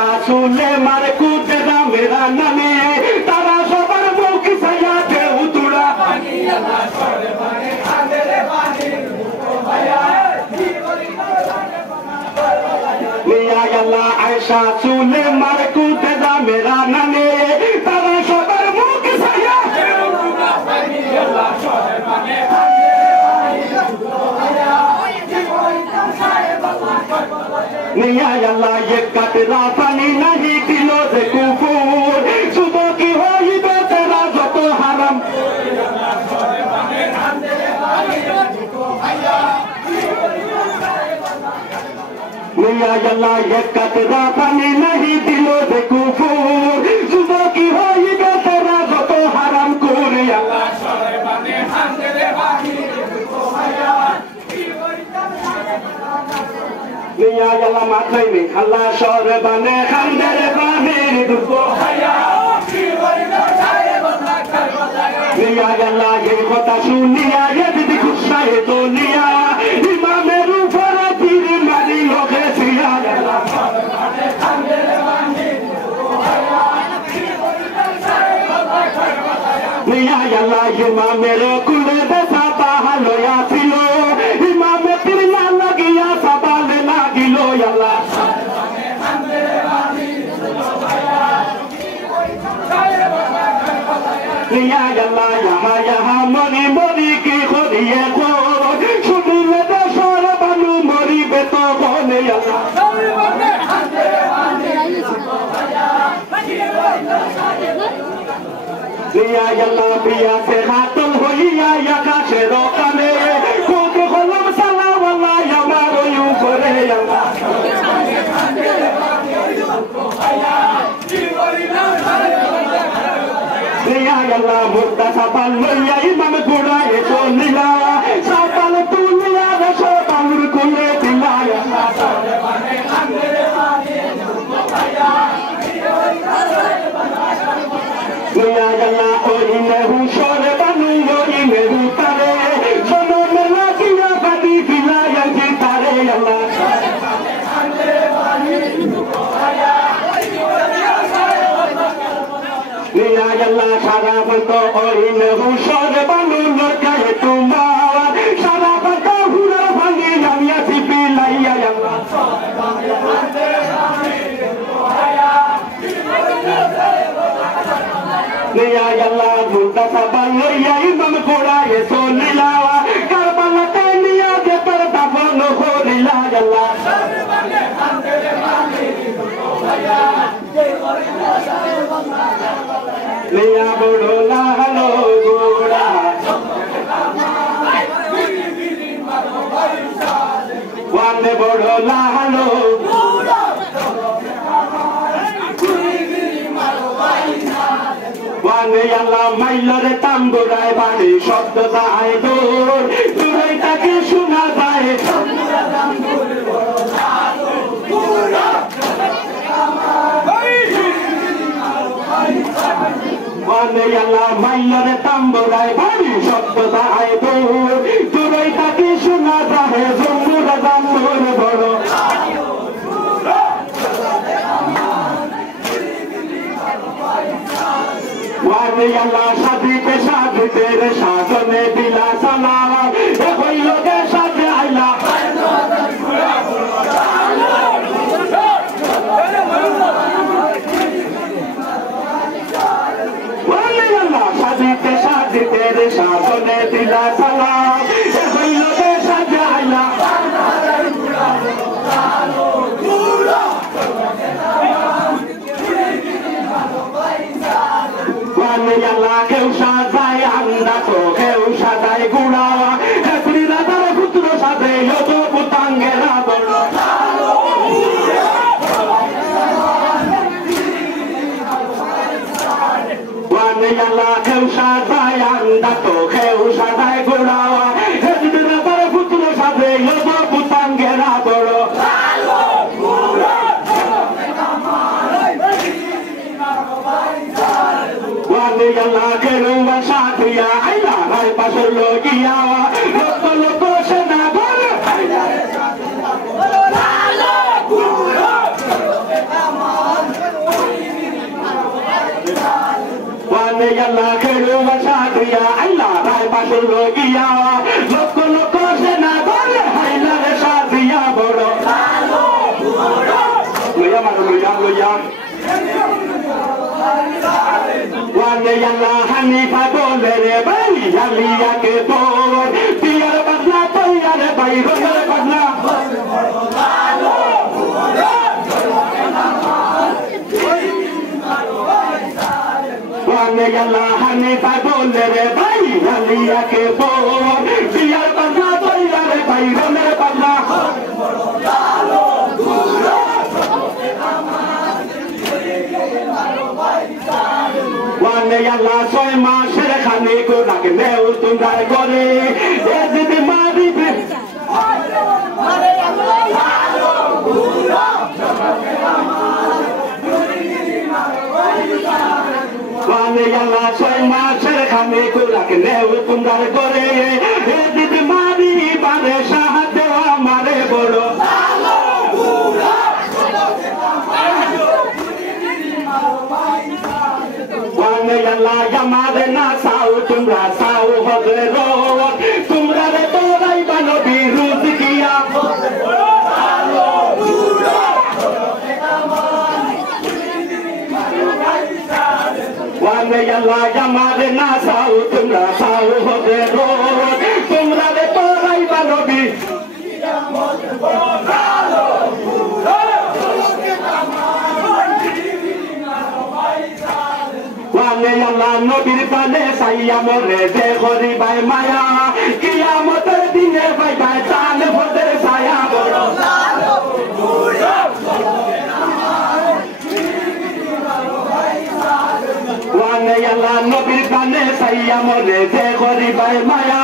আয়েশা সুলেমান কুতেরা মেরা নামে তারা সবার মুখ ছায়া কেউ তুলা পানি আল্লাহ সরে মানে কাঁদে পানি ভাইয়া মিয়া আল্লাহ আয়েশা সুলেমান কুতেরা মেরা নামে তারা সবার মুখ ছায়া কেউ তুলা পানি আল্লাহ সরে মানে मिया अल्लाह ये कतरा पानी नहीं दिलो से कुफूर सुबह की हो ही बेतरा जो तो हरम मिया अल्लाह ये कतरा पानी नहीं दिलो से कुफूर सुबह की हो ही बेतरा जो तो हरम कुर अल्लाह शरे बने हमदे बाही को हया मिया अल्लाह मात्रै में अल्लाह शरे बने हमदे बाही को हया मिया अल्लाह ये কথা শুনিয়া ये दिल खुशा है दुनिया इमामेर ऊपर तीर मारी लोगे सिया अल्लाह शरे बने हमदे बाही को हया मिया अल्लाह इमामेर कुले देसा पाहलो या ছিলো इमामे तीर ना লাগিয়া সবালে লাগিলো अल्लाह शरे बने हमदे बाही को हया मिया अल्लाह यहाँ मरी मरी की खोलिए को सुनिले दे शरे बानू मरी बेतो बने अल्लाह शरे बने हमदे बाही को हया मिया अल्लाह पिया से खातुन होइया आकाशेर काने खुद हलम सालाम अल्लाह हमारो यू करे अल्लाह मिया अल्लाह मुर्दा साबाल लइया इमाम गुड़ाए चलिया साबाल तुलिया रे सोबाल कुले दिला अल्लाह शरे बने हमदे बाही को हया मिया अल्लाह ओई मेहू शरे बानू ओई मेहू तारे जनो मेला किया बादी फिलाया जी तारे अल्लाह शरे बने हमदे बाही को हया मिया अल्लाह सारा बंतो ओई मेहू शरे बानू लगाए तुम्हार सारा बंतो हुरा भांगी यामिया सिपी लाइया अल्लाह शरे बने हमदे बाही को हया मिया अल्लाह मुर्दा साबाल लइया इमाम गुड़ाए चलिया करबला तेनिया के पर दाफन होलिया अल्लाह शरे बने हमदे बाही को हया मिया बुढ़ो लालो गोड़ा वाने बुढ़ो लालो वाने अल्लाह माइलरे ताम्बुराय बाड़ी शब्द जाए दूर दूरे ताके शोना जाए वाने अल्लाह माइलरे ताम्बुराय बाड़ी शब्द जाए दूर दूरे ताके शोना जाए जमुरा जामुर बड़ो वाने अल्लाह शादी पे शादी तेरे शादने दिला सलावा ए कोई लोगे शादी आइला वाने अल्लाह शादी पे शादी तेरे शादने दिला सलावा ए कोई लोगे शादी आइला वाने अल्लाह के उषा जाए अंदा तो के उषा जाए गुड़ावा कपड़ी राधा पुत्र साथे यो तो पुतांगे ना बोलो वाने अल्लाह के उषा जाए अंदा तो के उषा जाए गुड़ावा कपड़ी राधा पुत्र साथे यो तो पुतांगे ना बोलो वाने अल्लाह के रूमा साथिया आइला भाई पासर लोगिया लोको लोको से ना बोलो वाने ওয়ানে আল্লাহ খেলো বাসাদিয়া আল্লাহ রায় পাশুর রোগিয়া লক্ষ লক্ষ সেনা বলে হাইলারে সাজিয়া বড় লইয়া মারো লইয়া লইয়া ওয়ানে আল্লাহ হানিফা বলে রে ভাই আলিয়া কে তোর পিয়ার বদলা তৈয়ার ভাই রোগের বদলা ওয়ানে আল্লাহ হানিফা বলে রে ভাই আলিয়া কে তোর পিয়ার বদলা তৈয়ার ভাই রোগের বদলা ওয়ানে আল্লাহ 6 মাসের খানে কো রাখলে তোমরা করে এ যদি মারিবে আরে আল্লাহ ভালো পুরো ওয়ানে আল্লাহ 6 মাসের খানে কো রাখলে তোমরা করে এ যদি মারিবে সাহায্য আমারে বড় ভালো পুরো ওয়ানে আল্লাহ আমারে না সাও তোমরা সাও হবে রোজ তোমরা রে তোরাই বানো বিরুদ্ধ কিয়া ভালো পুরো ওয়ানে আল্লাহ আমারে না সাও তোমরা সাও হবে রোজ তোমরা রে তোরাই বানো বিরুদ্ধ ভালো পুরো ওয়ানে আল্লাহ নবীর পানে সাইয়া মরে যে গরিবাই মায়া কিয়ামতের দিনে পাইবা চাঁদ ভোরের ছায়া বড় ভালো পুরো ওয়ানে আল্লাহ নবীর পানে সাইয়া মরে যে গরিবাই মায়া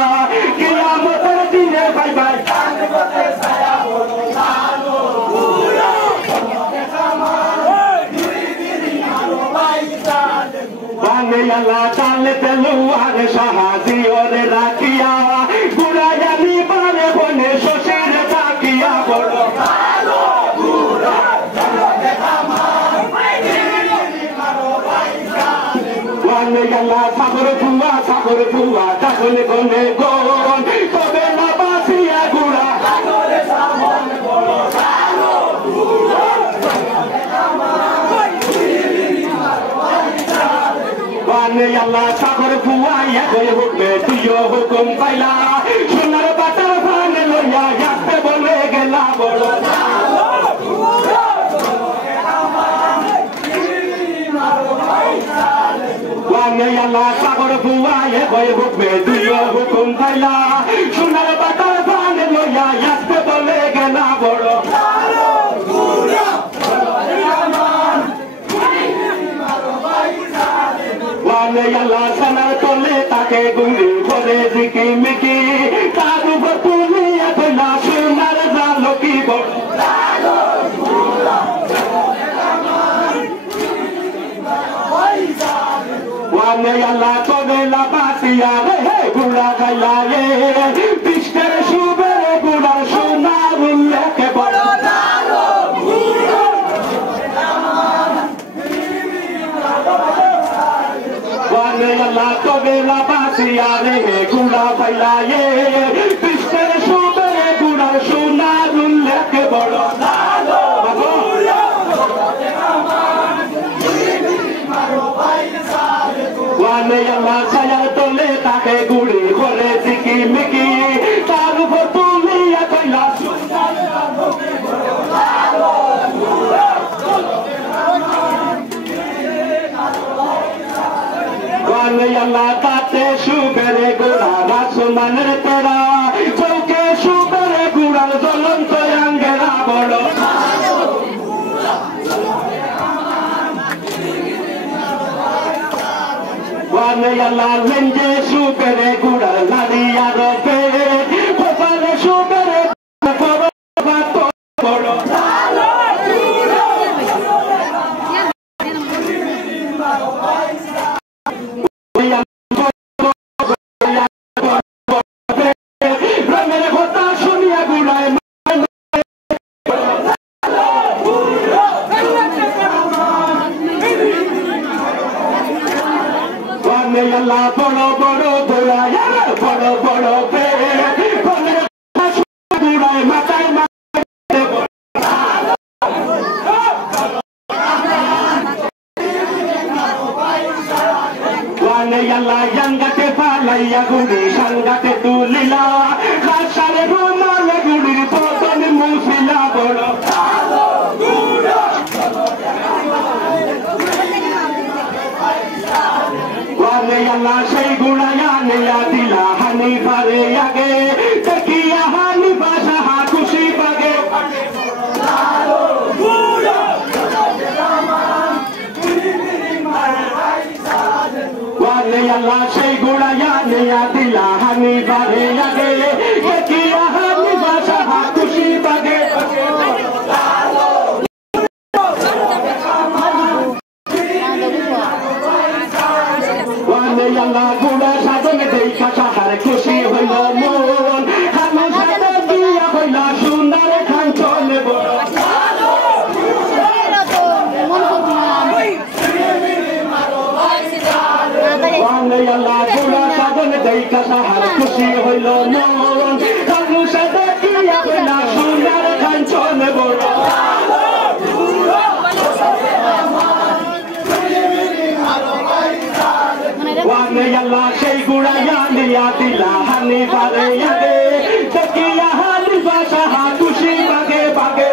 কিয়ামতের দিনে পাইবা চাঁদ ভোরের ছায়া বড় ভালো পুরো ওয়ানে আল্লাহ চালে তেলুয়ার সাহায্য ওরে রাখিয়া গুড়ায়ানি বারে বনে শশীর তাকিয়া বড় ভালো পুরো ওয়ানে আল্লাহ সাগর ফুয়া তখন গনে গন তবে না বাসিয়া গুড়া সাগরে সামন বড় ভালো পুরো ওয়ানে আল্লাহ সাগর ফুয়াইয়া হয়ে হুকমে তুইও হুকুম পাইলা সোনার বাটার ভানে লইয়া যাতে বলে গেলা বড় ভালো ওয়ানে আল্লাহ সাগর ফুয়াইয়া হয়ে হুকমে তুইও হুকুম পাইলা সোনার বাটার ভানে লইয়া যাতে বলে গেলা বড় ভালো ওয়ানে আল্লাহ সানার তলে তাকে গুলি করে জিকি মিকি তার উপর তুলিয়া ধইলা সোনার জালো কি বড় ভালো ওয়ানে আল্লাহ তবে লাপাতিয়া রে গুড়া গাইলা রে বিষ্টের সুবের গুড়ার সোনার উল্লেখ বড় ভালো ওয়ানে আল্লাহ তবে লাপাতিয়া রে গুড়া গাইলা রে বিষ্টের সুবের গুড়ার সোনার উল্লেখ বড় ভালো ওয়ানে আল্লাহ ছায়ার তলে তাকে গুড়ি করে জিকি মিকি তার উপর তুলিয়া কইলা ওয়ানে আল্লাহ তাতে সুবেরে গোড়া রাসমানের তেরা চৌকে সুবেরে গুড়ার জ্বলন্ত আঙ্গেরা বড় ওয়ানে আল্লাহ লেঞ্জে সুবেরে গুড়ার লাড়িয়া রবে কোপালে সুবেরে বড় ভালো আল্লাহ বড় বড় দৌড়ায় বড় বড় দৌড়ায় মাথায় আল্লাহ জাঙ্গাতে পালাইয়া গুড়ি সাঙ্গাতে তুলিলা খাসারে রুমাল গুড়ির পতন মুছিলা বড় আল্লাহ সেই গুড়াইয়া নেয়া দিলা হানি পারে আগে দেখিয়া হানি বাসা হা খুশি পাগে আল্লাহ সেই গুড়াইয়া নেয়া দিলা হানি পারে আগে দেখিয়া হানি বাসা হা খুশি পাগে আল্লাহ গুড়া সাধন দেখা সাহার খুশি হইল মন হানো সাধন দিয়া হইল সুন্দর খান চলে বড় আল্লাহ গুড়া সাধন দেখা সাহার খুশি হইল মন হানো সাধন দিয়া হইল সুন্দর খান চলে বড় আল্লাহ সেই গুড়াইয়া নিয়া দিলা হানি পারে আগে দেখিয়া হানি বাসা হা খুশি বাগে বাগে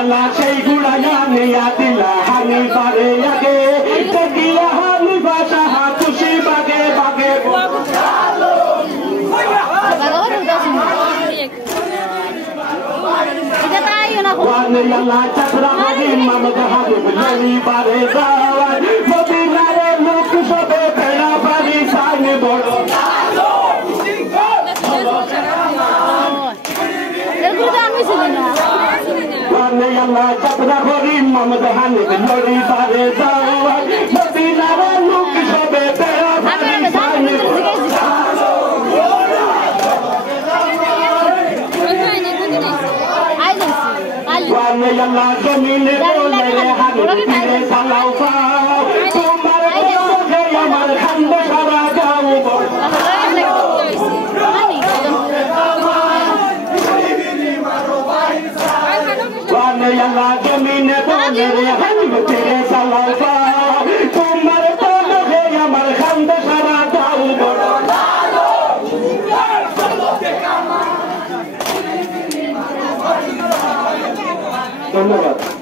আল্লাহ সেই গুড়াইয়া নিয়া দিলা হানি পারে আগে দেখিয়া হানি বাসা হা খুশি বাগে বাগে আল্লাহ চাকরা হাজি মামদ হাবিব লড়ি পারে যাওয়ার মদিনারে লোক সবে ভেড়া পারি সামনে বড় আল্লাহ চাকরা হাজি মামদ হাবিব লড়ি পারে যাওয়ার মদিনারে লোক সবে ভেড়া পারি সামনে বড় আল্লাহ জমিনে বলে হাবিব ফিরে সালাও পাও তোমার বলে আমার খান্দ সারা যাও আল্লাহ জমিনে বলে হাবিব ফিরে সালাও পাও তোমার বলে আমার খান্দ সারা যাও বড় ধন্যবাদ।